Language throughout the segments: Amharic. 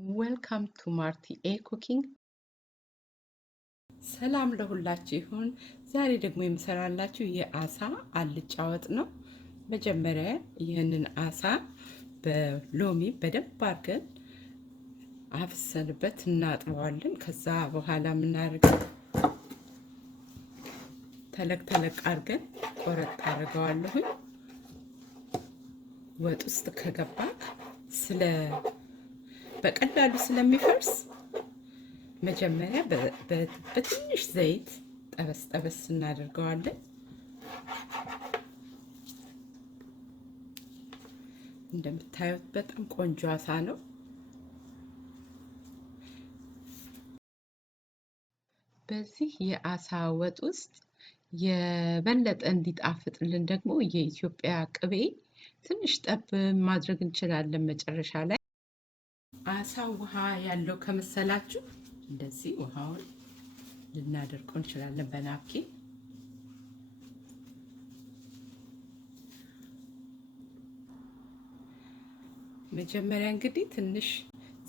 Welcome to Martie cooking. ሰላም ለሁላችሁ ይሁን። ዛሬ ደግሞ የምሰራላችሁ የአሳ አልጫ ወጥ ነው። መጀመሪያ ይህንን አሳ በሎሚ በደንብ አድርገን አፍሰንበት እናጥበዋለን። ከዛ በኋላ የምናደርገው ተለቅ አድርገን ቆረጥ አድርገዋለሁ። ወጥ ውስጥ ከገባ በቀላሉ ስለሚፈርስ መጀመሪያ በትንሽ ዘይት ጠበስ እናደርገዋለን። እንደምታዩት በጣም ቆንጆ አሳ ነው። በዚህ የአሳ ወጥ ውስጥ የበለጠ እንዲጣፍጥልን ደግሞ የኢትዮጵያ ቅቤ ትንሽ ጠብ ማድረግ እንችላለን መጨረሻ ላይ። አሳው ውሃ ያለው ከመሰላችሁ እንደዚህ ውሃውን ልናደርቀው እንችላለን በናፕኪን። መጀመሪያ እንግዲህ ትንሽ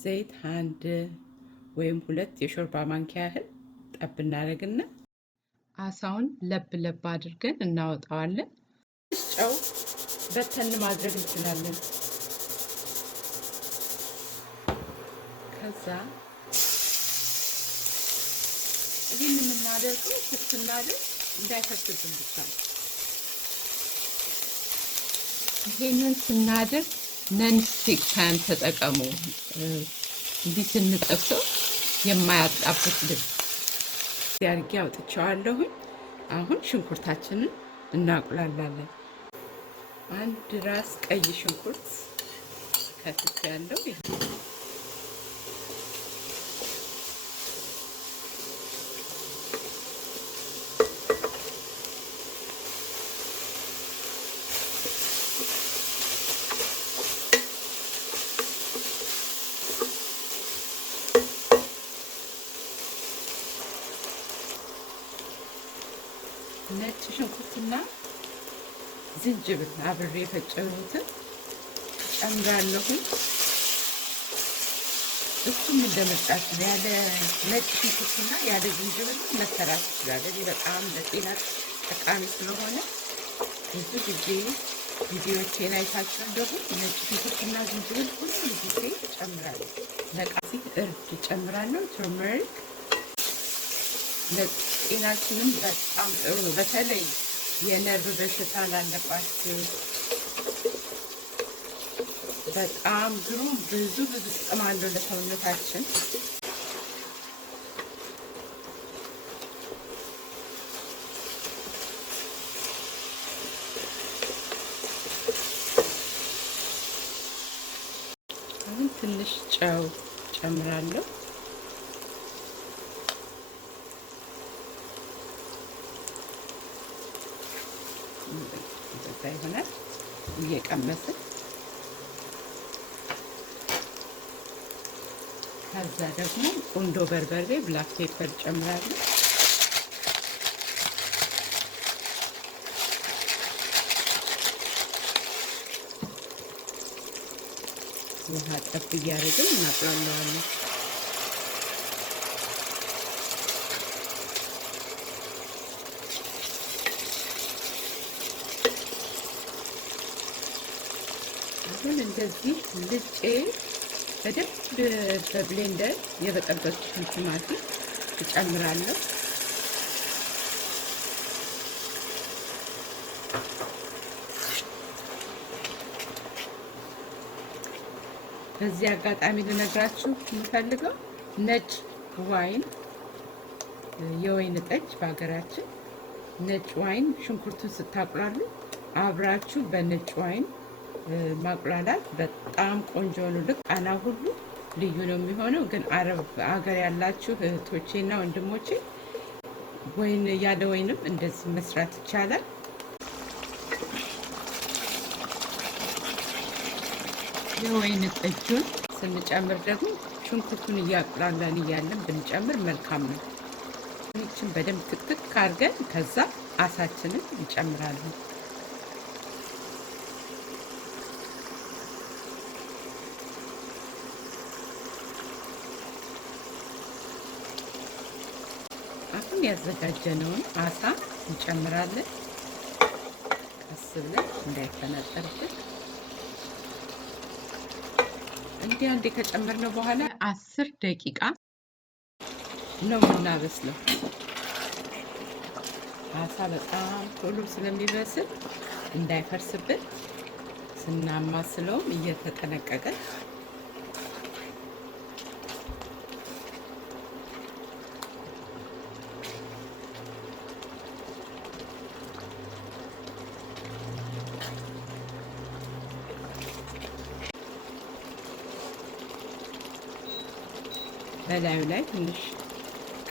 ዘይት አንድ ወይም ሁለት የሾርባ ማንኪያ ያህል ጠብ እናደርግና አሳውን ለብ አድርገን እናወጣዋለን። ጨው በተን ማድረግ እንችላለን። ከዛ ይህን የምናደርገው ስትናደርግ እንዳይፈስብን ብቻ ነው። ይህንን ስናደርግ ነንስቲክ ፓን ተጠቀሙ። እንዲህ ስንጠብሰው የማያጣብቅ ልብ ያርጌ አውጥቼዋለሁኝ። አሁን ሽንኩርታችንን እናቁላላለን። አንድ ራስ ቀይ ሽንኩርት ከትፍ ያለው ነጭ ሽንኩርትና ዝንጅብል አብሬ የፈጨሁትን ጨምራለሁ። እሱም እንደመጣችሁ ያለ ነጭ ሽንኩርትና ያለ ዝንጅብል መሰራት ይችላል። ይህ በጣም ለጤና ጠቃሚ ስለሆነ ብዙ ጊዜ ቪዲዮዎቼን አይታችሁ ደግሞ ነጭ ሽንኩርትና ዝንጅብል ሁሉ ጊዜ ጨምራለሁ። ለቃሲ እርድ ጨምራለሁ። ቱርመሪክ ለጤናችንም በጣም ጥሩ ነው። በተለይ የነርቭ በሽታ ላለባችሁ በጣም ግሩም ብዙ ጥቅም አለው ለሰውነታችን። አሁን ትንሽ ጨው ጨምራለሁ። ይሆናል እየቀመስን ከዛ ደግሞ ቁንዶ በርበሬ ብላክ ፔፐር ጨምራለሁ። ውሃ ጠብ እያደረግን እናቁላለዋለን። አሁን እንደዚህ ልጬ በደንብ በብሌንደር የበጠበጥኩትን ቲማቲም እጨምራለሁ። በዚህ አጋጣሚ ልነግራችሁ የምፈልገው ነጭ ዋይን የወይን ጠጅ በሀገራችን ነጭ ዋይን ሽንኩርቱን ስታቁላሉ አብራችሁ በነጭ ዋይን ማቁላላት በጣም ቆንጆ ነው። ልክ ቃና ሁሉ ልዩ ነው የሚሆነው። ግን አረብ ሀገር ያላችሁ እህቶቼና ወንድሞቼ ወይን ያለ ወይንም እንደዚህ መስራት ይቻላል። የወይን ጠጁን ስንጨምር ደግሞ ሽንኩርቱን እያቁላላን እያለን ብንጨምር መልካም ነው። ይህችን በደንብ ትክትክ አድርገን ከዛ አሳችንን እንጨምራለን። አሁን ያዘጋጀነውን አሳ እንጨምራለን። ቀስ ብለን እንዳይፈነጠርብን እንዲህ አንዴ ከጨመርነው በኋላ 10 ደቂቃ ነው የምናበስለው። አሳ በጣም ቶሎ ስለሚበስል እንዳይፈርስብን ስናማስለውም እየተጠነቀቀ በላዩ ላይ ትንሽ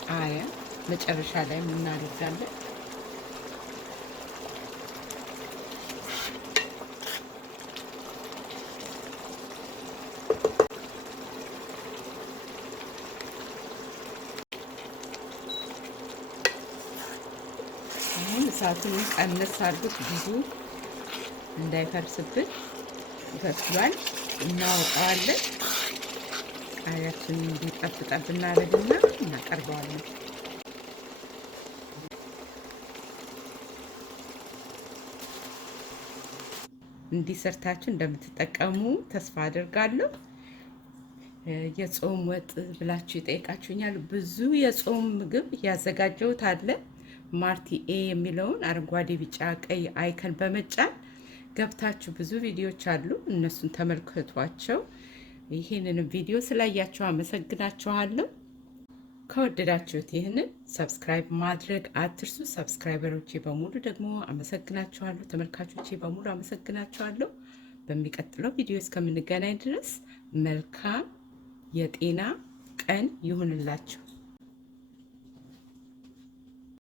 ቃሪያ መጨረሻ ላይ እናደርጋለን። አሁን እሳቱን ቀነስ አድርጉት፣ ብዙ እንዳይፈርስብን። ይፈስሏል፣ እናወጣዋለን። ቃሪያችንን እንዲጠብጠብ እናደርግና እናቀርበዋለን። እንዲሰርታችሁ እንደምትጠቀሙ ተስፋ አድርጋለሁ። የጾም ወጥ ብላችሁ ይጠይቃችሁኛል። ብዙ የጾም ምግብ ያዘጋጀሁት አለ። ማርቲ የሚለውን አረንጓዴ፣ ቢጫ፣ ቀይ አይከን በመጫን ገብታችሁ ብዙ ቪዲዮዎች አሉ። እነሱን ተመልከቷቸው። ይሄንን ቪዲዮ ስላያችሁ አመሰግናችኋለሁ። ከወደዳችሁት ይህንን ሰብስክራይብ ማድረግ አትርሱ። ሰብስክራይበሮቼ በሙሉ ደግሞ አመሰግናችኋለሁ። ተመልካቾቼ በሙሉ አመሰግናችኋለሁ። በሚቀጥለው ቪዲዮ እስከምንገናኝ ድረስ መልካም የጤና ቀን ይሁንላችሁ።